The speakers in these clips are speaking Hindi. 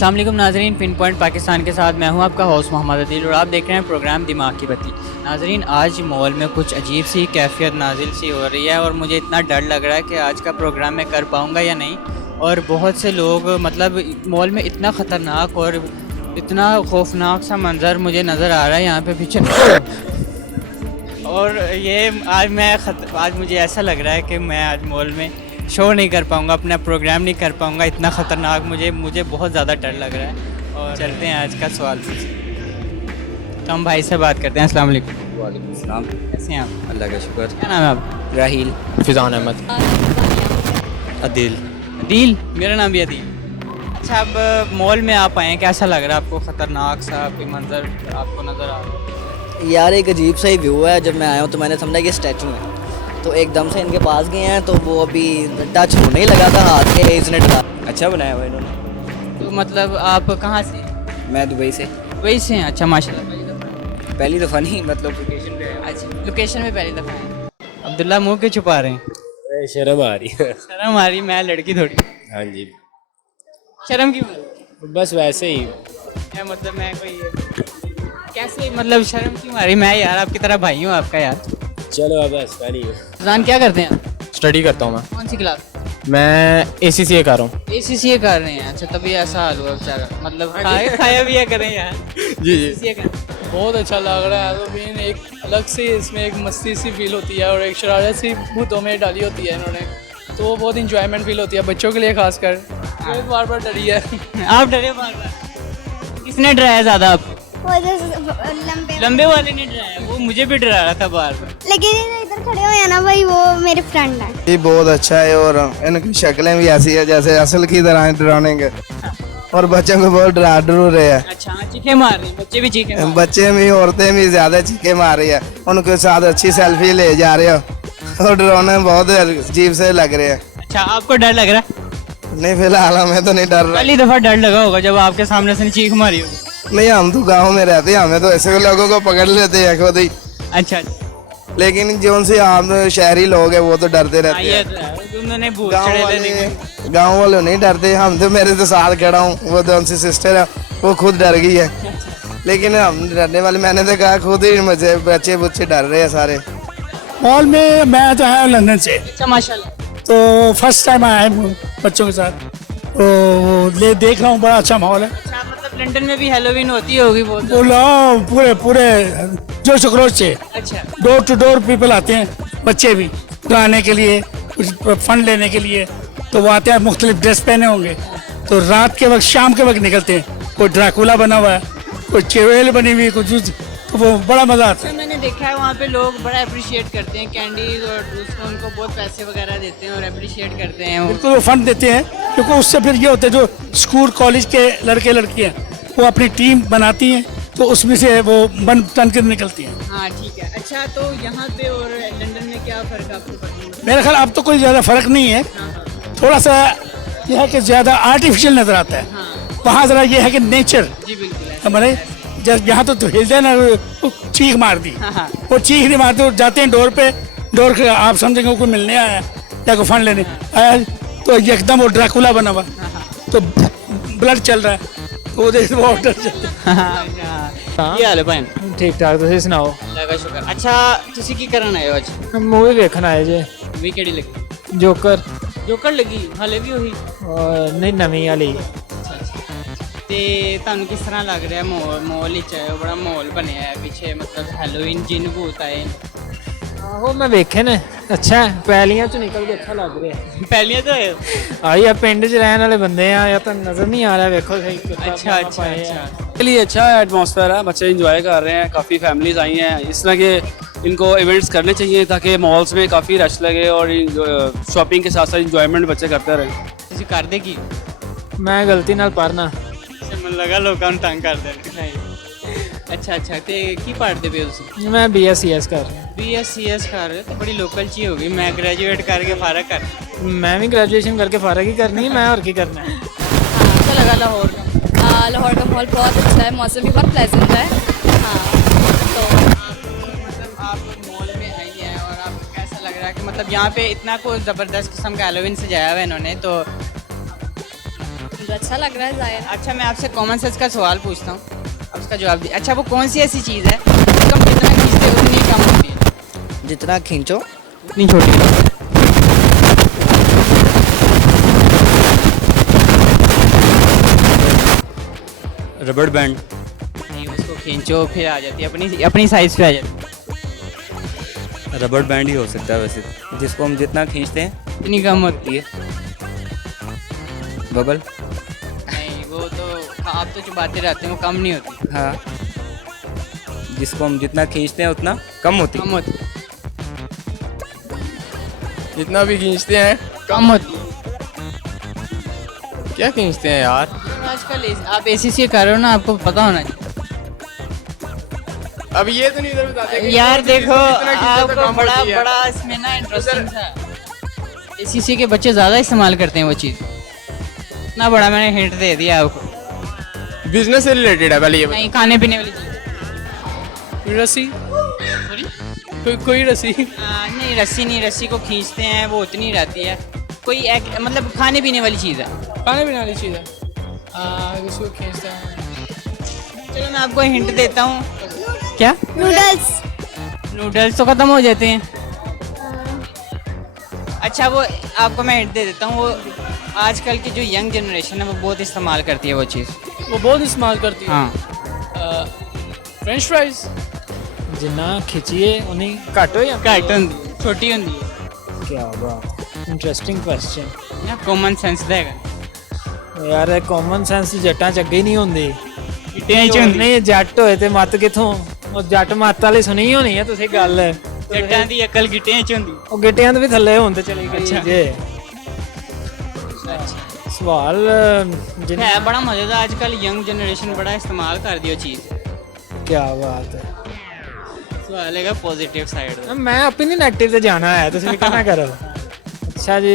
अस्सलाम वालेकुम नाज़रीन, पिन पॉइंट पाकिस्तान के साथ मैं हूं आपका होस्ट मोहम्मद अदील और आप देख रहे हैं प्रोग्राम दिमाग की बत्ती। नाज़रीन, आज मॉल में कुछ अजीब सी कैफियत नाजिल सी हो रही है और मुझे इतना डर लग रहा है कि आज का प्रोग्राम मैं कर पाऊंगा या नहीं। और बहुत से लोग मतलब मॉल में इतना ख़तरनाक और इतना खौफनाक सा मंज़र मुझे नज़र आ रहा है यहाँ पे पीछे। और ये आज मुझे ऐसा लग रहा है कि मैं आज मॉल में शो नहीं कर पाऊँगा, अपना प्रोग्राम नहीं कर पाऊँगा। इतना ख़तरनाक मुझे बहुत ज़्यादा डर लग रहा है। और चलते हैं आज का सवाल पूछते। तो हम भाई से बात करते हैं। अस्सलाम वालेकुम। वालेकुम सलाम। कैसे हैं आप? अल्लाह का शुक्र। क्या नाम है आप? राहील। फिजान अहमद। अदिल। अदील। मेरा नाम भी अदील। अच्छा, अब मॉल में आप आए हैं, कैसा लग रहा है आपको? ख़तरनाक सा कोई मंज़र आपको नज़र आ रहा है? यार एक अजीब सा ही व्यू है। जब मैं आया हूँ तो मैंने समझा कि स्टैचू है, तो एकदम से इनके पास गए हैं तो वो अभी टच होने ही लगा था हाथ के, इसने डरा। अच्छा बनाया हुआ इन्होंने। तो मतलब आप कहाँ से? मैं दुबई से। वही से हैं? अच्छा, माशाल्लाह। पहली दफ़ा नहीं, मतलब लोकेशन पे है। अच्छा, लोकेशन में पहली दफ़ा है। अब्दुल्ला मुंह क्यों छुपा रहे हैं? शर्म आ रही है। शर्म आ रही? मैं लड़की थोड़ी। हाँ जी, शर्म क्यों आ रही? बस वैसे ही। क्या मतलब मैं कोई कैसे, मतलब शर्म क्यों आ रही? मैं यार आपकी तरह भाई हूँ आपका यार। चलो अब बस नहीं है। जान क्या करते हैं आप? स्टडी करता हूँ मैं। कौन सी क्लास? मैं ACCA कर रहा हूँ। ACCA कर रहे हैं? अच्छा, तभी ऐसा हाल हुआ बेचारा। मतलब खाया भी करें यार। जी जी। ACCA कर। बहुत अच्छा लग रहा है। हैलोवीन एक अलग से इसमें एक मस्ती सी फील होती है और एक शरारत सी भूतों में डाली होती है इन्होंने, तो वो बहुत इंजॉयमेंट फील होती है बच्चों के लिए खासकर। तो बार बार डरी है। आप डरे बार बार? किसने डराया ज़्यादा आपको? वो जो लंबे वाले ने डराया? वो मुझे भी डरा रहा था बार बार। लेकिन ये इधर खड़े हुए हैं ना भाई, वो मेरे फ्रेंड हैं। ये बहुत अच्छा है और इनकी शक्लें भी ऐसी है जैसे असल की तरह हैं, डराने के। और बच्चों को बहुत डरा रहे हैं। अच्छा, चीखे मार रहे हैं बच्चे भी? चीखे मार रहे हैं। बच्चे भी औरतें भी ज्यादा चीखे मार रही है। उनके साथ अच्छी सेल्फी ले जा रहे हो और डराने में बहुत अजीब से लग रहे हैं। अच्छा, आपको डर लग रहा है? नहीं, फिलहाल हमें तो नहीं डर रहा। पहली दफा डर लगा होगा जब आपके सामने से चीख मारी होगी। नहीं, हम तो गाँव में रहते हैं, हमें तो ऐसे लोगों को पकड़ लेते हैं खुद ही। अच्छा, लेकिन जो से आम शहरी लोग हैं वो तो डरते रहते ये हैं। तो है, उन्होंने भूत गाँव चढ़े वाले थे। गाँव वाले नहीं डरते। हम तो मेरे तो साथ खड़ा हूँ, वो तो उनसे सिस्टर है, वो खुद डर गई है। लेकिन हम डरने वाले, मैंने तो कहा खुद ही मुझे बच्चे डर रहे हैं सारे। मॉल में मैं तो है लंदन से, अच्छा, माशाल्लाह। तो फर्स्ट टाइम आया हूँ बच्चों के साथ, तो देख रहा हूँ बड़ा अच्छा माहौल है। अच्छा, मतलब लंदन में भी हैलोवीन होती होगी बहुत? बोला पूरे पूरे जोश खरोश से अच्छा, डोर टू डोर पीपल आते हैं, बच्चे भी गाने के लिए, कुछ फंड लेने के लिए। तो वो आते हैं, मुख्तलिफ ड्रेस पहने होंगे, तो रात के वक्त शाम के वक्त निकलते हैं। कोई ड्रैकुला बना हुआ है, कोई चेवेल बनी हुई, कुछ, तो वो बड़ा मजा आता है। मैंने देखा है वहाँ पे लोग बड़ा अप्रिशिएट करते हैं कैंडीज और उसको, उनको बहुत पैसे वगैरह देते हैं और अप्रिशिएट करते हैं। बिल्कुल, वो फंड देते हैं, क्योंकि उससे फिर ये होता है जो स्कूल कॉलेज के लड़के लड़कियाँ वो अपनी टीम बनाती हैं, तो उसमें से वो बन तन कर निकलती हैं। हाँ, ठीक है। अच्छा, तो यहाँ पे और लंदन में क्या फ़र्क आपको पता है? मेरा ख्याल अब तो कोई ज़्यादा फर्क नहीं है। थोड़ा सा यह है कि ज़्यादा आर्टिफिशियल नज़र आता है। वहाँ ज़रा ये है कि नेचर जी बिल्कुल है। हमारे जब यहाँ तो हिलते हैं ना, वो चीख मार दी, वो चीख नहीं मारते, वो जाते हैं डोर पे, डोर के आप समझेंगे कोई मिलने आया या कोई फंड लेने आया, तो एकदम वो ड्रैकुला बना हुआ, तो ब्लड चल रहा है, तो वो देखते वो ऑर्डर ਕੀ ਹਾਲ ਹੈ ਭੈਣ? ठीक ठाक, ਤੁਸੀਂ ਸੁਣਾਓ? ਅੱਲਾਹ ਦਾ ਸ਼ੁਕਰ। ਅੱਛਾ, ਤੁਸੀਂ ਕੀ ਕਰਨ ਆਏ ਹੋ ਅੱਜ? मूवी ਵੇਖਣ ਆਏ ਜੇ। ਵੀ ਕਿਹੜੀ ਲੱਗੀ? ਜੋਕਰ। ਜੋਕਰ ਲੱਗੀ? ਹਾਲੇ ਵੀ ਉਹੀ? ਨਹੀਂ, ਨਵੀਂ ਵਾਲੀ। ਤੇ ਤੁਹਾਨੂੰ ਕਿਸ ਤਰ੍ਹਾਂ ਲੱਗ ਰਿਹਾ ਮੌਲ ਵਿੱਚ ਆਏ ਹੋ? ਬੜਾ ਮਾਹੌਲ ਬਣਿਆ ਹੈ ਪਿੱਛੇ, ਮਤਲਬ ਹੈਲੋਵੀਨ ਜਿੰਨ ਭੂਤ ਆਏ ਨੇ। ਆਹੋ ਮੈਂ ਵੇਖੇ ਨੇ, ਅੱਛਾ ਪੈਲੀਆਂ ਚੋਂ ਨਿਕਲ ਕੇ ਅੱਛਾ ਲੱਗ ਰਿਹਾ। ਪਹਿਲੀਆਂ ਤੋਂ ਆਏ ਹੋ? ਆਈ ਆ, ਪਿੰਡ 'ਚ ਰਹਿਣ ਵਾਲੇ ਬੰਦੇ ਆ, ਜਾਂ ਤਾਂ ਨਜ਼ਰ ਨਹੀਂ ਆ ਰਿਹਾ, ਵੇਖੋ सही। अच्छा अच्छा अच्छा। के लिए अच्छा एटमॉस्फेयर है, बच्चे इंजॉय कर रहे हैं, काफ़ी फैमिलीज आई हैं। इस तरह के इनको इवेंट्स करने चाहिए ताकि मॉल्स में काफ़ी रश लगे और शॉपिंग के साथ साथ इंजॉयमेंट बच्चे करते रहें। ਤੁਸੀਂ ਕਰਦੇ ਕੀ? ਮੈਂ ਗਲਤੀ ਨਾਲ ਪੜਨਾ। ਮੈਨੂੰ ਲੱਗਾ ਲੋਕਾਂ ਨੂੰ ਤੰਗ ਕਰਦੇ ਨੇ। ਅੱਛਾ ਅੱਛਾ, ਤੇ ਕੀ ਪੜ੍ਹਦੇ ਪਏ ਹੋ ਤੁਸੀਂ? ਮੈਂ BScs ਕਰ ਰਿਹਾ। BScs ਕਰ ਰਹੇ ਹੋ ਤਾਂ ਬੜੀ ਲੋਕਲ ਚ ਹੀ ਹੋ ਗਈ। ਮੈਂ ਗ੍ਰੈਜੂਏਟ ਕਰਕੇ ਫਾਰਗ ਕਰ। मैं भी ग्रेजुएशन करके फारग ही करनी है, मैं और की करना है। अच्छा लगा लाहौर का? लाहौर का माहौल बहुत अच्छा है, मौसम भी बहुत प्लेजेंट है। हाँ, तो मतलब आप मॉल में आई हैं और आपको कैसा लग रहा है कि मतलब यहाँ पे इतना कोई ज़बरदस्त किस्म का हैलोवीन सजाया हुआ है इन्होंने, तो मुझे अच्छा लग रहा है जाहिर। अच्छा मैं आपसे कॉमन सेंस का सवाल पूछता हूँ, आप उसका जवाब दीजिए। अच्छा वो कौन सी ऐसी चीज़ है जो हम जितना खींचते हैं उतनी कम होती है, जितना खींचो उतनी छोटी होती है? रबड़ बैंड। नहीं, उसको खींचो फिर आ जाती है अपनी अपनी साइज पे आ जाती है। रबड़ बैंड ही हो सकता है वैसे, जिसको हम जितना खींचते हैं इतनी कम होती है। बबल। नहीं वो तो आप तो चुबाते रहते हैं, वो कम नहीं होती। हाँ, जिसको हम जितना खींचते हैं उतना कम होती कम होती है। जितना भी खींचते हैं कम होती है। क्या खींचते हैं यार। आजकल आप ACC कर रहे हो ना, आपको पता होना चाहिए। अब ये तो नहीं इधर बताते कि यार देखो जितना खींचो तो आपको कम बड़ा होती है। बड़ा इसमें ना इंटरेस्टिंग था। ACC के बच्चे ज़्यादा इस्तेमाल करते हैं वो चीज़। इतना बड़ा मैंने हिंट दे दिया आपको। बिजनेस से रिलेटेड है पहले ये नहीं, खाने पीने वाली चीज़। रस्सी, सॉरी कोई रस्सी। नहीं रस्सी नहीं, रस्सी को खींचते हैं वो उतनी रहती है। कोई एक मतलब खाने पीने वाली चीज़ है। खाने पीने वाली चीज़ है, उसको खींचते हैं। चलो मैं आपको हिंट देता हूँ। क्या? नूडल्स। नूडल्स तो ख़त्म हो जाते हैं। अच्छा वो आपको मैं हिंट दे देता हूँ, वो आजकल की जो यंग जनरेशन है वो बहुत इस्तेमाल करती है वो चीज़। वो बहुत इस्तेमाल करती है। हाँ फ्रेंच फ्राइज। जिन्ना खिंचिए उन्नी घट हो जाती घट होंदी, छोटी होंदी है। क्या बात, इंटरेस्टिंग क्वेश्चन या कॉमन सेंस देगा यार। कॉमन सेंस जट्टां च अग्गे ही नहीं ਹੁੰਦੀ। ਗਿੱਟਿਆਂ 'ਚ ਹੁੰਦੀ। ਨਹੀਂ ਜੱਟ ਹੋਏ ਤੇ ਮੱਤ ਕਿੱਥੋਂ, ਉਹ ਜੱਟ ਮੱਤ ਵਾਲੀ ਸੁਣੀ ਹੋਣੀ ਹੈ ਤੁਸੀਂ ਗੱਲ। ਜੱਟਾਂ ਦੀ ਅਕਲ ਗਿੱਟਿਆਂ 'ਚ ਹੁੰਦੀ। ਉਹ ਗਿੱਟਿਆਂ ਤੋਂ ਵੀ ਥੱਲੇ ਹੋਣ ਤੇ ਚਲੀ ਗਈ ਅੱਛਾ। ਜੇ ਸਵਾਲ ਜਿੰਨਾ है बड़ा मजेदार, आजकल यंग जनरेशन बड़ा इस्तेमाल कर दी वो चीज़। क्या बात है। सवाल है पॉजिटिव साइड। ਮੈਂ ਆਪਣੀ ਨੈਗੇਟਿਵ ਤੇ ਜਾਣਾ ਹੈ, ਤੁਸੀਂ ਵੀ ਕਹਿਣਾ ਕਰੋ। ਅੱਛਾ ਜੀ,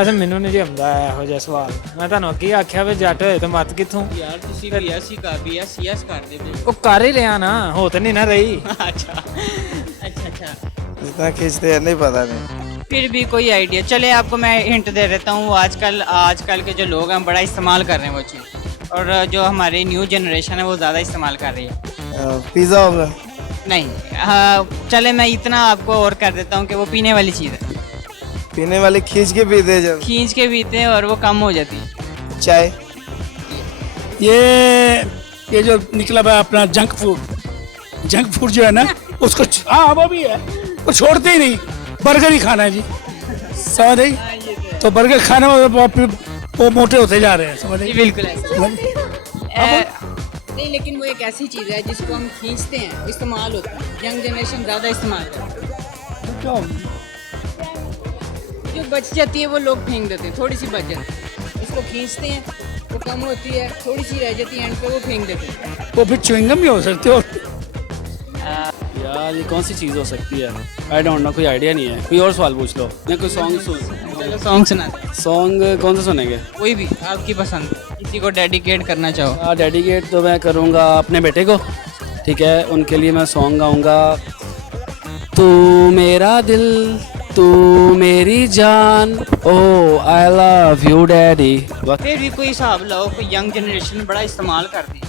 ਐਸੇ ਮੈਨੂੰ ਨਹੀਂ ਜੀ ਆਉਂਦਾ ਇਹੋ ਜਿਹਾ ਸਵਾਲ। ਮੈਂ ਤੁਹਾਨੂੰ ਅੱਗੇ ਆਖਿਆ ਵੀ ਜੱਟ ਹੋਏ ਤੇ ਮੱਤ ਕਿੱਥੋਂ। यार ਤੁਸੀਂ BSc ਕਰ BSc ਕਰਦੇ ਪਏ। ਉਹ ਕਰ ਹੀ ਰਿਹਾ ਨਾ, ਹੋ ਤੇ ਨਹੀਂ ਨਾ ਰਹੀ। अच्छा अच्छा अच्छा, जितना खींचते हैं नहीं पता नहीं। फिर भी कोई आइडिया। चले आपको मैं हिंट दे देता हूँ। आजकल के जो लोग हैं बड़ा इस्तेमाल कर रहे हैं वो चीज़, और जो हमारी न्यू जनरेशन है वो ज़्यादा इस्तेमाल कर रही है। पिज़्ज़ा होगा। नहीं हाँ, चले मैं इतना आपको और कर देता हूँ कि वो पीने वाली चीज़ है। पीने वाली खींच के पीते हैं जब। खींच के पीते हैं और वो कम हो जाती है। चाय। ये जो निकला हुआ है अपना जंक फूड जो है ना उसको हाँ वो भी है, वो छोड़ते ही नहीं। बर्गर ही खाना है जी, समझ नहीं तो बर्गर खाने में वो मोटे होते जा रहे हैं, समझ जी नहीं। बिल्कुल ऐसा। नहीं लेकिन वो एक ऐसी चीज़ है जिसको हम खींचते हैं, इस्तेमाल होता है, यंग जनरेशन ज़्यादा इस्तेमाल करता है। जो बच जाती है वो लोग फेंक देते हैं, थोड़ी सी बच जाती है, इसको खींचते हैं वो कम होती है, थोड़ी सी रह जाती है एंड पे वो फेंक देते हैं। वो फिर च्युइंगम भी हो सकते हो। यार ये कौन सी चीज़ हो सकती है, आई डोंट नो, कोई आइडिया नहीं है। कोई और सवाल पूछ लो, मैं कोई सॉन्ग चलो सॉन्ग सुना। सॉन्ग कौन सा सुनेंगे? कोई भी आपकी पसंद, किसी को डेडिकेट करना चाहो। डेडिकेट तो मैं करूँगा अपने बेटे को, ठीक है, उनके लिए मैं सॉन्ग गाऊँगा। तू मेरा दिल तू मेरी जान, ओ आई लव यू डैडी। फिर भी कोई हिसाब लाओ, कोई यंग जनरेशन बड़ा इस्तेमाल करती है।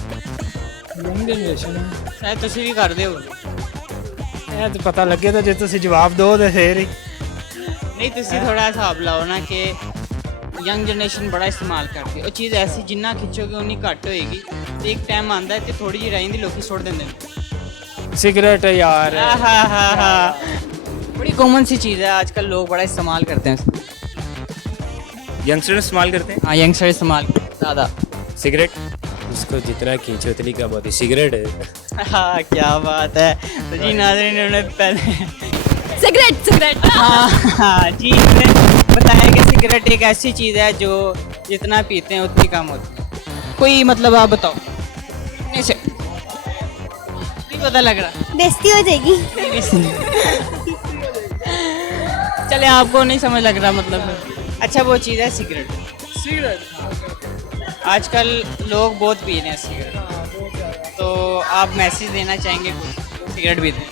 ਯੰਗ ਜਨਰੇਸ਼ਨ शायद ਤੁਸੀਂ ਵੀ ਕਰਦੇ ਹੋ। ਇਹ ਤਾਂ ਪਤਾ ਲੱਗੇ ਤਾਂ ਜੇ ਤੁਸੀਂ ਜਵਾਬ ਦਿਓ ਤੇ ਫੇਰ ਹੀ। नहीं तुसी थोड़ा हिसाब लाओ ना कि यंग जनरेशन बड़ा इस्तेमाल करती है। वो चीज़ ऐसी जिन्ना खिंचोगे उन्नी घट होएगी, तो एक टाइम आंदा है तो थोड़ी जी रही लोग सुट देंगे। सिगरेट यार, बड़ी कॉमन सी चीज़ है, आजकल लोग बड़ा इस्तेमाल करते हैं। यंगस्टर इस्तेमाल करते हैं। हाँ यंगस्टर इस्तेमाल ज़्यादा। सिगरेट। उसको जितना खींचो उतनी कम होती। सिगरेट है। हाँ क्या बात है। तो जी नाज़रीन ने पहले सिगरेट। हाँ जी, इसने बताया कि सिगरेट एक ऐसी चीज़ है जो जितना पीते हैं उतनी कम होती है। कोई मतलब आप बताओ कितने से, नहीं पता लग रहा। बेइज्जती हो जाएगी। चले आपको नहीं समझ लग रहा मतलब। अच्छा वो चीज़ है सिगरेट। आजकल लोग बहुत पी रहे हैं सिगरेट, तो आप मैसेज देना चाहेंगे कुछ सिगरेट पीते हैं?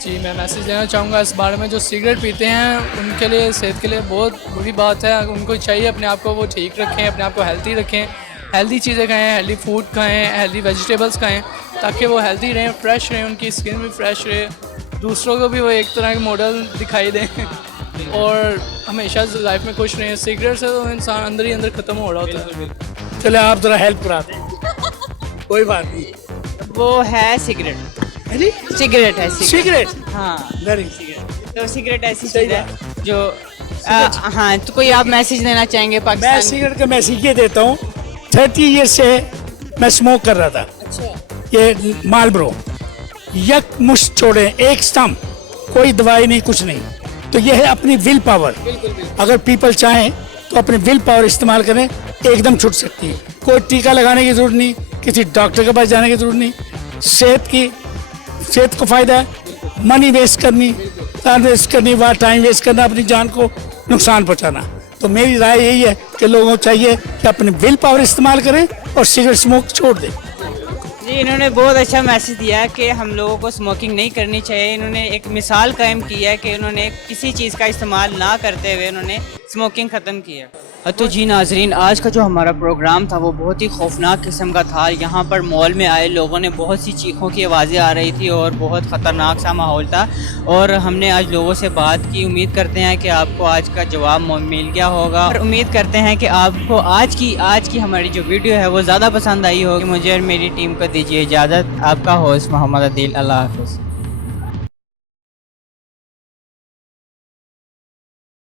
जी मैं मैसेज देना चाहूँगा इस बारे में, जो सिगरेट पीते हैं उनके लिए, सेहत के लिए बहुत बुरी बात है। उनको चाहिए अपने आप को वो ठीक रखें, अपने आप को हेल्दी रखें, हेल्दी चीज़ें खाएं, हेल्दी फूड खाएं, हेल्दी वेजिटेबल्स खाएं, ताकि वो हेल्दी रहें, फ्रेश रहें, उनकी स्किन भी फ्रेश रहे, दूसरों को भी वो एक तरह के मॉडल दिखाई दें और हमेशा लाइफ में खुश रहें। सिगरेट से तो इंसान अंदर ही अंदर ख़त्म हो रहा होता है। चले आप जरा हेल्प करा दें। कोई बात नहीं। वो है सिगरेट, सिगरेट है सिगरेट। हाँ वेरी तो सिगरेट ऐसी चीज़ है जो हाँ, तो कोई आप मैसेज देना चाहेंगे मैं पाकिस्तान? सिगरेट का मैसेज ये देता हूँ, 30 ईयर से मैं स्मोक कर रहा था। ये मालब्रो यक मुश्त छोड़े, एक स्टम, कोई दवाई नहीं, कुछ नहीं। तो ये है अपनी विल पावर। अगर पीपल चाहें तो अपनी विल पावर इस्तेमाल करें, एकदम छूट सकती है। कोई टीका लगाने की जरूरत नहीं, किसी डॉक्टर के पास जाने की जरूरत नहीं। सेहत को फायदा है। मनी वेस्ट करनी, टाइम वेस्ट करनी, टाइम वेस्ट करना, अपनी जान को नुकसान पहुंचाना। तो मेरी राय यही है कि लोगों को चाहिए कि अपनी विल पावर इस्तेमाल करें और सिगरेट स्मोक छोड़ दें। जी इन्होंने बहुत अच्छा मैसेज दिया कि हम लोगों को स्मोकिंग नहीं करनी चाहिए। इन्होंने एक मिसाल कायम की है कि उन्होंने किसी चीज़ का इस्तेमाल ना करते हुए उन्होंने स्मोकिंग ख़त्म किया। तो जी नाजरीन, आज का जो हमारा प्रोग्राम था वो बहुत ही खौफनाक किस्म का था। यहाँ पर मॉल में आए लोगों ने बहुत सी चीखों की आवाज़ें आ रही थी और बहुत ख़तरनाक सा माहौल था और हमने आज लोगों से बात की। उम्मीद करते हैं कि आपको आज का जवाब मिल गया होगा और उम्मीद करते हैं कि आपको आज की हमारी जो वीडियो है वो ज़्यादा पसंद आई होगी। मुझे और मेरी टीम को दीजिए इजाज़त। आपका होस्ट मोहम्मद अदील, अल्लाह हाफ़िज़।